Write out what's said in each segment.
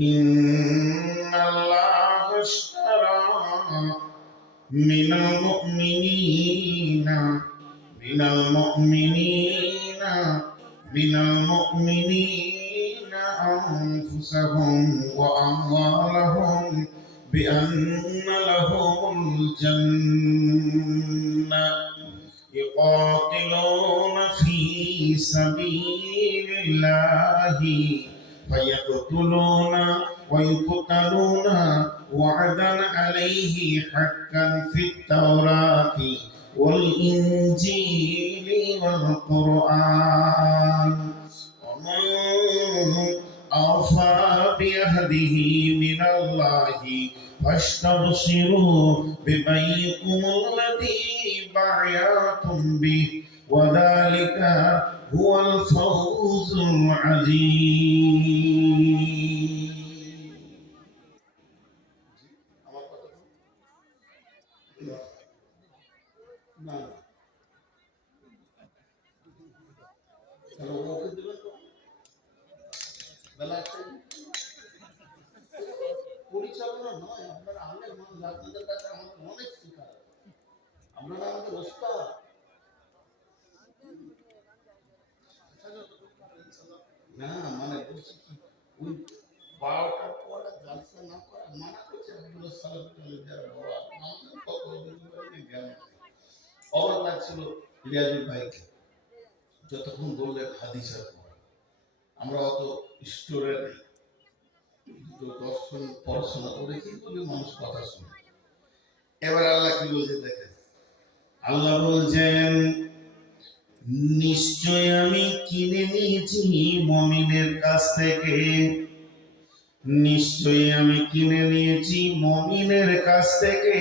إن الله اشترى من المؤمنين من المؤمنين من المؤمنين أنفسهم وأموالهم بأن لهم الجنة يقاتلون في سبيل الله فيقتلون ويقتلون وعدا عليه حقا في التوراة والإنجيل والقرآن ومن أوفى بعهده من الله فاستبشروا ببيعكم الذي بايعتم به وذلك هو الفوز العظيم না তাহলে ওকে দেবেন তো বেলা একটা পরিচালনা নয় আপনারা আলের মানুষ আপনাদের কাছে আমাদের অনেক শিকার আপনারা আমাদের ওস্তাদ না মানে বলছি কি পরে করা লাগছিল রিয়াজুল ভাইকে, যতক্ষণ বললেন হাদিসের পড়া আমরা অত স্টোরে নেই তো দর্শন, পড়াশোনা করেছি বলে মানুষ কথা শুনে। এবার আল্লাহ কি বলছে দেখেন? আল্লাহ বলছেন নিশ্চয় আমি কিনে নিয়েছি মমিনের কাছ থেকে। নিশ্চয় আমি কিনে নিয়েছি মমিনের কাছ থেকে।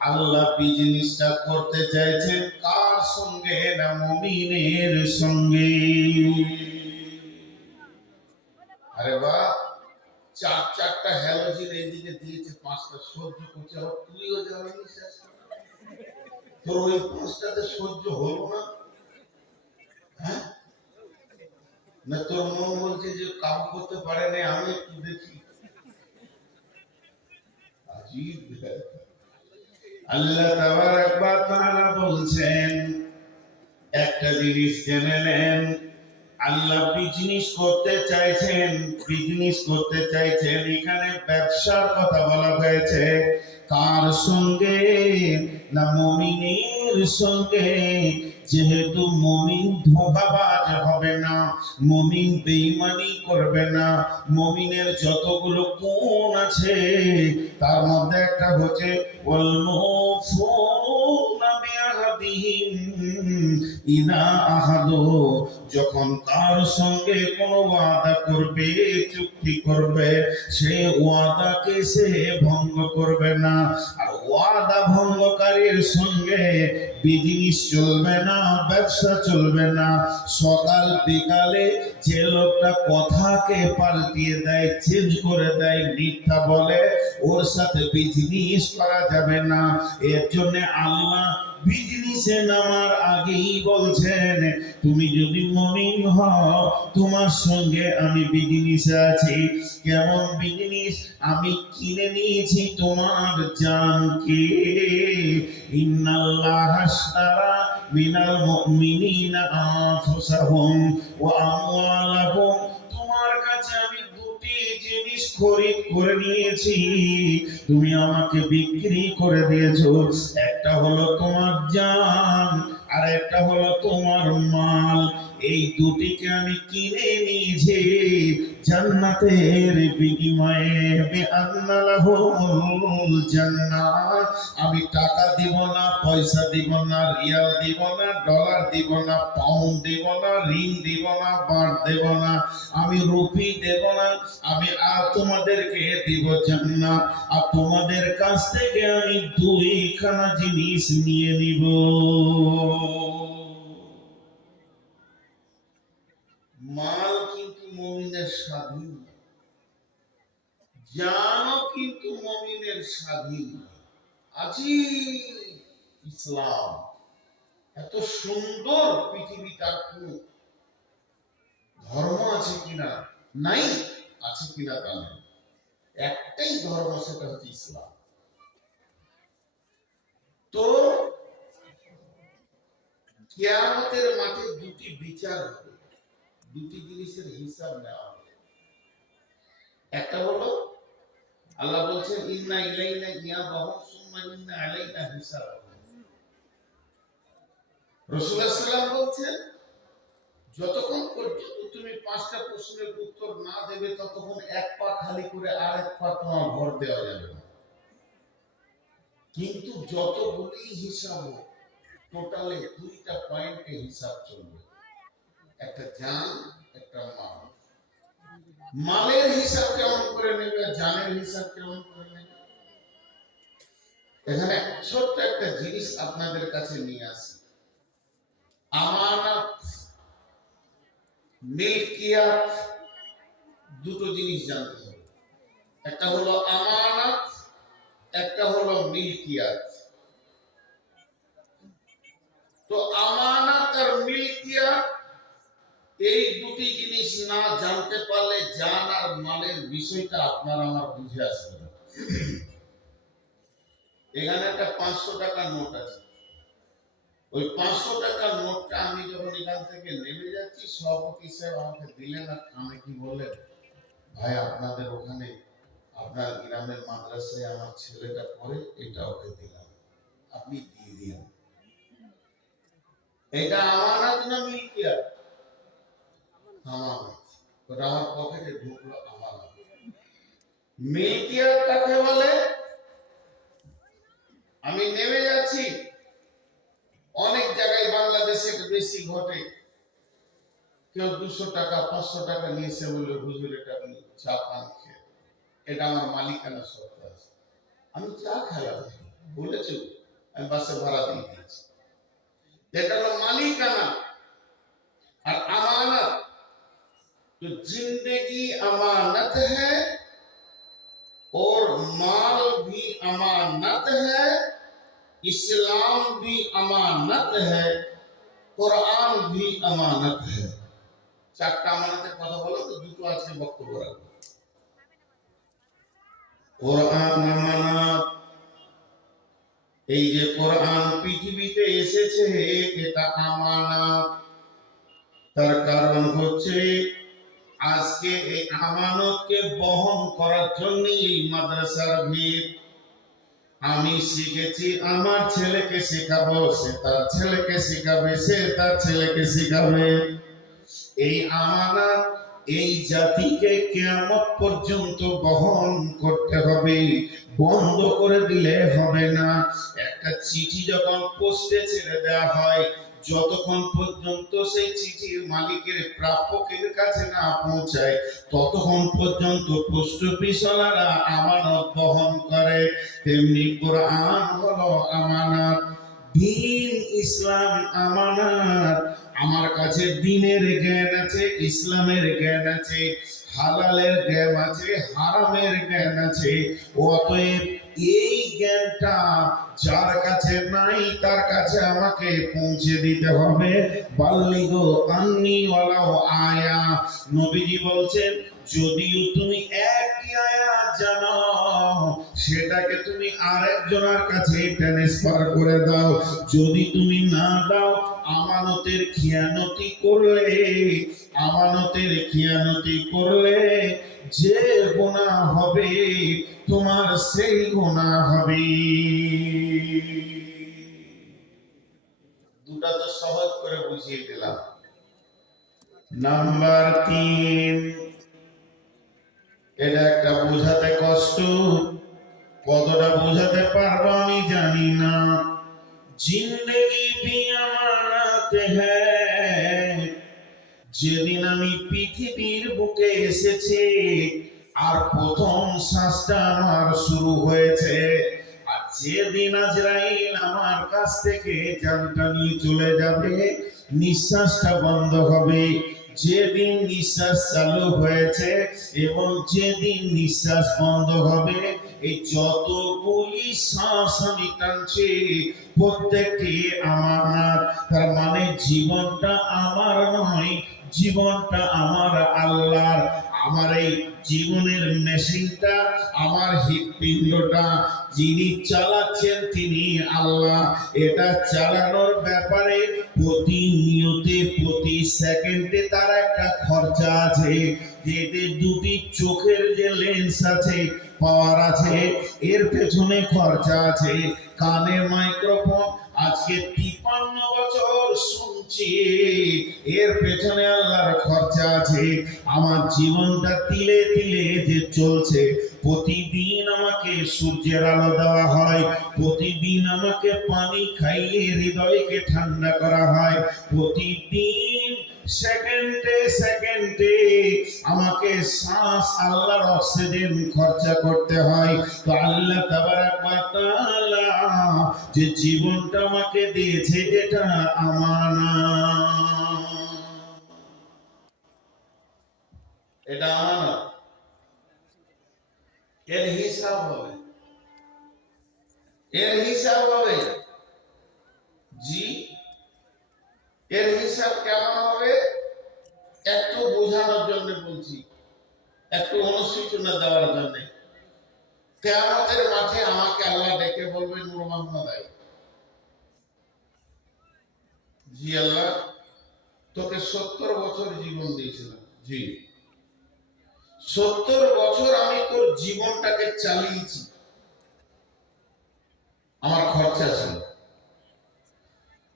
আল্লাহ বিজনেসটা করতে চাইছেন কার সঙ্গে না মমিনের সঙ্গে? আরে বাহ চার চারটা হ্যালোজিন এইদিকে দিয়েছে, পাঁচটা সহ্য করছে। আবার তুইও জ্বালানি তোর ওই পাঁচটাতে সহ্য হলো না? হ্যাঁ? না তোর মন বলছে যে কাম করতে পারে আমি একটু দেখি। আল্লাহ বলছেন, একটা জিনিস জেনে নেন, আল্লাহ বিজনেস করতে চাইছেন বিজনেস করতে চাইছেন, এখানে ব্যবসার কথা বলা হয়েছে, কার সঙ্গে? না মমিনের সঙ্গে, যেহেতু মমিন ধোকাবাজ হবে না, মমিন বেইমানি করবে না, মমিনের যতগুলো গুণ আছে, তার মধ্যে একটা হচ্ছে ইদা আহাদু যখন কার সঙ্গে কোনো ওয়াদা করবে, চুক্তি করবে, সে ওয়াদাকে সে ভঙ্গ করবে না। আর ওয়াদা ভঙ্গকারীর সঙ্গে বিজনেস চলবে না, ব্যবসা চলবে না। সকাল বিকালে যে লোকটা কথাকে পাল্টিয়ে দেয় চেঞ্জ করে দেয়, মিথ্যা বলে, ওর সাথে বিজনেস করা যাবে না। এর জন্য আল্লাহ বিজনেসে নামার আগেই বলছেন, তুমি যদি মমিন হও, তোমার সঙ্গে আমি বিজনেসে আছি। কেমন বিজনেস আমি কিনে নিয়েছি তোমার জানকে। ইন্নাল্লাহ আশতারা মিনাল মুমিনিনা আনফুসাহুম ওয়া আমওয়ালাহুম। তোমার কাছে আমি খরিদ করে নিয়েছি তুমি আমাকে বিক্রি করে দিয়েছ। একটা হলো তোমার জান, আর একটা হলো তোমার মাল। এই দুটিকে আমি কিনে নিয়েছি। জান্নাতের বিনিময়ে আমি টাকা দিব না, পয়সা দিব না, রিয়াল দিব না, ডলার দিব না, পাউন্ড দিব না রিং দিব না, বার দেব না। আমি রুপি দেব না, আমি আর তোমাদেরকে দিব জান্নাত। আর তোমাদের কাছ থেকে আমি দুইখানা জিনিস নিয়ে নিব। মাল কিন্তু মমিনের স্বাধীন। জানও কিন্তু মমিনের স্বাধীন। আজি ইসলাম, এত সুন্দর পৃথিবী তার কোন ধর্ম আছে কিনা নাই, আছে কিনা তা নেই একটাই ধর্ম, সেটা হচ্ছে ইসলাম তো, কিয়ামতের মাঠে দুটি বিচার হবে দুটি জিনিসের হিসাব নেওয়া হবে। একটা হলো, আল্লাহ বলছেন, ইন্না ইলাইনা ইয়াবাহুম সুম্মা ইন্না আলাইনা সাল্লাল্লাহু বলছেন, যতক্ষণ পর্যন্ত তুমি পাঁচটা প্রশ্নের উত্তর না দেবে, ততক্ষণ এক পা খালি করে আরেক পা তোমার ভর দেওয়া যাবে না। কিন্তু যতগুলি হিসাব টোটালে দুইটা পয়েন্টে হিসাব চলবে। একটা জান, একটা মাল। মালের হিসাব কেমন করে নেবে, জানের হিসাব কেমন করে নেবে? এখানে ছোট্ট একটা জিনিস আপনাদের কাছে নিয়ে আসি। আমানত, মিল্কিয়াত, দুটো জিনিস জানতে হবে। একটা হলো আমানত, একটা হলো মিল্কিয়াত। তো আমানত আর মিল্কিয়াত এই দুটি জিনিস না জানতে পারলে জান আর মালের বিষয়টা আপনার আমার বুঝে আসবে না। এখানে একটা পাঁচশো টাকার নোট আছে। ওই পাঁচশো টাকার নোটটা আমি যখন এখান থেকে নেমে যাচ্ছি, সভাপতি সাহেব আমাকে দিলেন আর আমি কি বললেন, ভাই, আপনাদের ওখানে আপনার গ্রামের মাদ্রাসায় আমার ছেলেটা পড়ে, এটা ওকে দিলাম। আপনি দিয়ে দিন। এটা আমানত না আমার পকেটে ঢুকলো আমানত মিল্কিয়াত কাকে বলে, আমি নেমে যাচ্ছি। অনেক জায়গায় বাংলাদেশে বেশি ঘটে। কেউ দুশো টাকা, পাঁচশো টাকা নিয়েছে বলে হুজুর এটা আপনি চা পান এটা আমার মালিকানা সত্য আছে। আমি চা খেলাম বলেছি, আমি বাসে ভাড়া দিয়ে দিয়েছি। এটা হলো মালিকানা। আর আমানত तो जिंदगी अमानत है और माल भी अमानत है इस्लाम भी अमानत है কোরআন भी अमानत है চারটা আমানতের কথা বলো তো দুটো আজকে বক্তব্য রাখবো কোরআন আমানত এই যে কোরআন পৃথিবীতে এসেছে এটা আমানত তার কারণ হচ্ছে আজকে এই আমানতকে বহন করার জন্য এই মাদ্রাসার ভিড় আমি শিখেছি, আমার ছেলেকে শেখাবো, সে তার ছেলেকে শেখাবে, সে তার ছেলেকে শেখাবে। এই আমানত, এই জাতিকে কেয়ামত পর্যন্ত বহন করতে হবে, বন্ধ করে দিলে হবে না। একটা চিঠি যখন পোস্টে ছেড়ে দেওয়া হয় যতক্ষণ পর্যন্ত সেই চিঠির মালিকের প্রাপকের কাছে না পৌঁছায়, ততক্ষণ পর্যন্ত পোস্ট অফিসওয়ালারা আমানত বহন করে। তেমনি কোরআন হলো আমানত, দিন ইসলাম আমানত। আমার কাছে দিনের জ্ঞান আছে, ইসলামের জ্ঞান আছে, হালালের জ্ঞান আছে, হারামের জ্ঞান আছে। অতএব এই জ্ঞানটা যার কাছে নাই, তার কাছে আমাকে পৌঁছে দিতে হবে। বাল্লিগো আন্নি ওয়ালাও আয়া। নবীজি বলছেন, যদিও তুমি একটি আয়া জানো সেটাকে তুমি আরেকজনের কাছে ট্রান্সফার করে দাও। যদি তুমি না দাও, আমানতের খিয়ানতি করলে, আমানতের খিয়ানতি করলে যে গোনা হবে, তোমার সেই গোনা হবে। দুটা তো সহজ করে বুঝিয়ে দিলাম। নাম্বার তিন, এটা একটা বোঝাতে কষ্ট। কতটা বোঝাতে পারব আমি জানি না। জিন্দগি ভি আমানত হ্যায়? যেদিন আমি পৃথিবীর বুকে এসেছি, আর প্রথম শ্বাসটা আমার শুরু হয়েছে। আর যেদিন আজরাইল আমার কাছ থেকে জানটা নিয়ে চলে যাবে, নিঃশ্বাসটা বন্ধ হবে। যেদিন নিঃশ্বাস চালু হয়েছে এবং যেদিন নিঃশ্বাস বন্ধ হবে এই যতগুলি শ্বাস আমি টানছি, প্রত্যেকটি আমার তার মানে জীবনটা আমার নয়, জীবনটা আমার আল্লাহর। আমার এই জীবনের মেশিনটা, আমার হৃৎপিণ্ডটা, যিনি চালাচ্ছেন তিনি আল্লাহ। এটা চালানোর ব্যাপারে প্রতিনিয়তে, প্রতি সেকেন্ডে তার একটা খরচা আছে। যে এতে দুটি চোখের যে লেন্স আছে পাওয়ার আছে, এর পেছনে খরচা আছে, কানে মাইক্রোফোন, আজকে তিপান্ন বছর শুনছি। এর পেছনে আল্লাহর খরচা আছে, আমার জীবনটা তিলে তিলে যে চলছে। প্রতিদিন আমাকে সূর্যের আলো দেওয়া হয়, প্রতিদিন আমাকে পানি খাইয়ে হৃদয়কে ঠান্ডা করা হয়। প্রতিদিন সেকেন্ডে সেকেন্ডে আমাকে শ্বাস আল্লাহর অক্সিজেন খরচা করতে হয়। তো আল্লাহ তাবারাক যে জীবনটা আমাকে দিয়েছে, এটা আমানত এটা আমানত এর হিসাব হবে। এর হিসাব হবে। জি এর হিসাব কেমন হবে? একটু বোঝানোর জন্য বলছি। একটু দেওয়ার জন্য। কেয়ামতের মাঠে আমাকে আল্লাহ ডেকে বলবে, নূর মোহাম্মদ আই জি আল্লাহ, তোকে সত্তর বছর জীবন দিয়েছিলাম। জি। সত্তর বছর আমি তোর জীবনটাকে চালিয়েছি। আমার খরচা ছিল।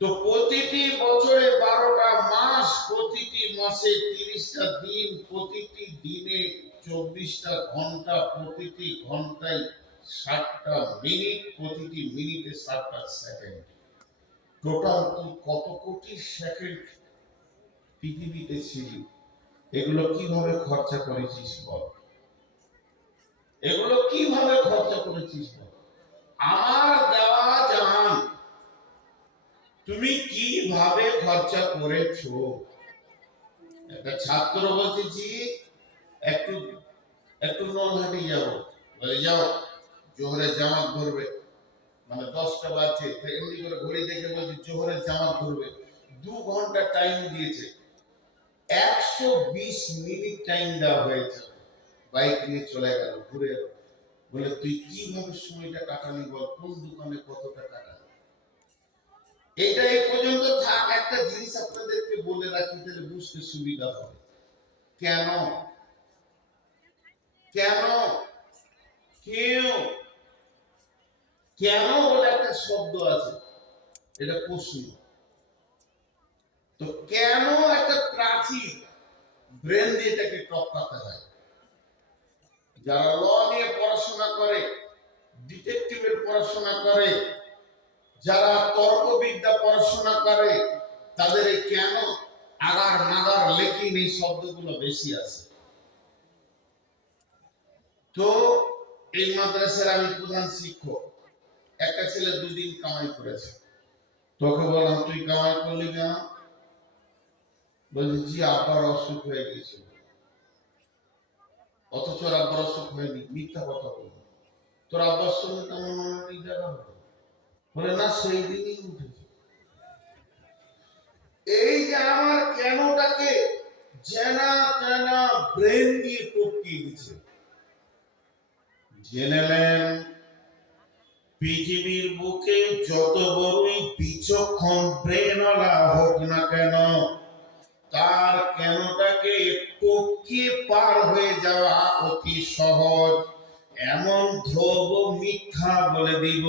তো প্রতিটি বছরে বারোটা মাস, প্রতিটি মাসে তিরিশটা দিন, প্রতিটি দিনে চব্বিশটা ঘণ্টা, প্রতিটি ঘন্টায় ষাটটা মিনিট, প্রতিটি মিনিটে ষাটটা সেকেন্ড। টোটাল তুই কত কোটি সেকেন্ড পৃথিবীতে ছিলি? এগুলো কীভাবে খরচা করেছিস বল? এগুলো কীভাবে খরচা করেছিস বল? আমার দেওয়া জান তুমি কীভাবে খরচা করেছ? একটা ছাত্র বলছে, জি, একটু একটু নলহাটি যাব বলে, যাও, জোহরের জামাত ধরবে। মানে দশটা বাজছে এমনি করে ঘড়ি দেখে বলছে, জোহরের জামাত ধরবে। দু ঘণ্টা টাইম দিয়েছে। একশো বিশ মিনিট টাইম দেওয়া হয়েছে। বাইক নিয়ে চলে গেল, ঘুরে। বলে, তুই কীভাবে সময়টা কাটালি বল? কোন দোকানে কতটা কাটালি এটা এই পর্যন্ত থাক, একটা জিনিস আপনাদেরকে বলে রাখি, তাহলে বুঝতে সুবিধা হবে। কেন? কেন? কেউ? কেন বলে একটা শব্দ আছে? এটা প্রশ্ন। তো কেন একটা প্রাচীর ব্রেন দিয়ে এটাকে টপকাতে হয়? যারা ল নিয়ে পড়াশোনা করে, ডিটেকটিভের পড়াশোনা করে যারা তর্কবিদ্যা পড়াশোনা করে, তাদের কেন আগার নাগার লেখিন এই শব্দগুলো বেশি আছে? তো এই মাদ্রাসার আমি প্রধান শিক্ষক। একটা ছেলে দুদিন কামাই করেছে। তোকে বললাম, তুই কামাই করলি কেন? বলছি, জি, আব্বার অসুখ হয়ে গেছিল অথচ আব্বার অসুখ হয়নি, মিথ্যা কথা বলব তোর আব্বার সঙ্গে কেমন জায়গা হতো বলে, না, সেই দিনই উঠেছে। এই যে আমার কেনটাকে জেনা তেনা ব্রেন দিয়ে টপকিয়ে দিচ্ছে। জেনেলেন পৃথিবীর বুকে যত বড়ই বিচক্ষণ হোক না কেন, তার কেনটাকে টপকিয়ে পার হয়ে যাওয়া অতি সহজ। এমন ধ্রুব মিথ্যা বলে দিব,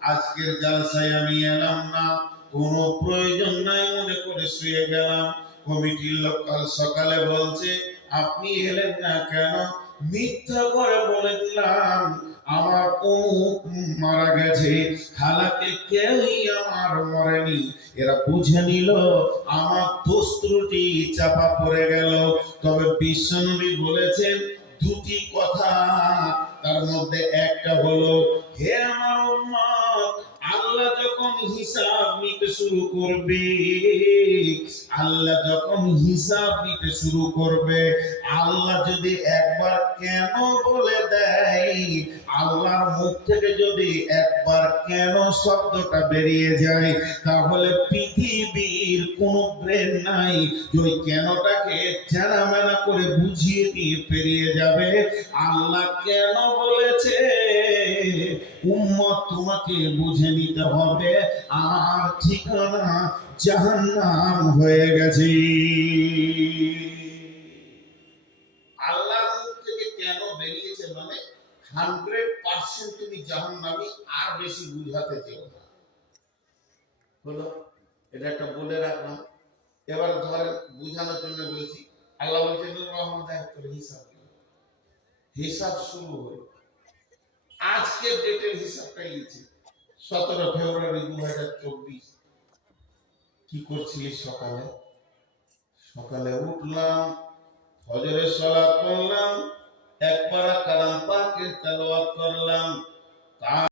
আজকের জালসায় আমি এলাম না। কোনো প্রয়োজন নাই মনে করে শুয়ে গেলাম। কমিটির লোক কাল সকালে বলছে, আপনি এলেন না কেন? মিথ্যা করে বলে দিলাম, আমার অমুক মারা গেছে। হালাকে কেউই আমার মরেনি। এরা বুঝে নিল, আমার দোষ চাপা পড়ে গেল। তবে বিশ্বনবী বলেছেন, দুটি কথা তার মধ্যে একটা হলো হে আমার আল্লাহ যখন হিসাব নিতে শুরু করবে, আল্লাহ যখন হিসাব নিতে শুরু করবে, আল্লাহ যদি একবার কেন বলে দেয়, আল্লাহর মুখ থেকে যদি একবার কেন শব্দটা বেরিয়ে যায়, তাহলে পৃথিবীর কোনো ব্রেন নাই ওই কেনটাকে চেনা মেনা করে বুঝিয়ে দিয়ে পেরিয়ে যাবে, আল্লাহ কেন বলেছে তোমাকে বুঝে নিতে হবে। আমার ঠিকানা জাহান্নাম হয়ে গেছে। থেকে কেন বেরিয়েছে মানে হান্ড্রেড পার্সেন্ট তুমি আর বেশি বুঝাতে না। হলো, এটা একটা বলে রাখলাম। এবার ধরেন বুঝানোর জন্য বলছি, আল্লাহ বলছেন মোহাম্মদ হিসাব হিসাব শুরু হলো। আজকের ডেটের হিসাবটা লিখছে। সতেরো ফেব্রুয়ারি দু হাজার চব্বিশ। কি করছিলি সকালে? সকালে উঠলাম হজরের সলাপ করলাম এক পাড়া কালাম পাকের তেলাওয়াত করলাম।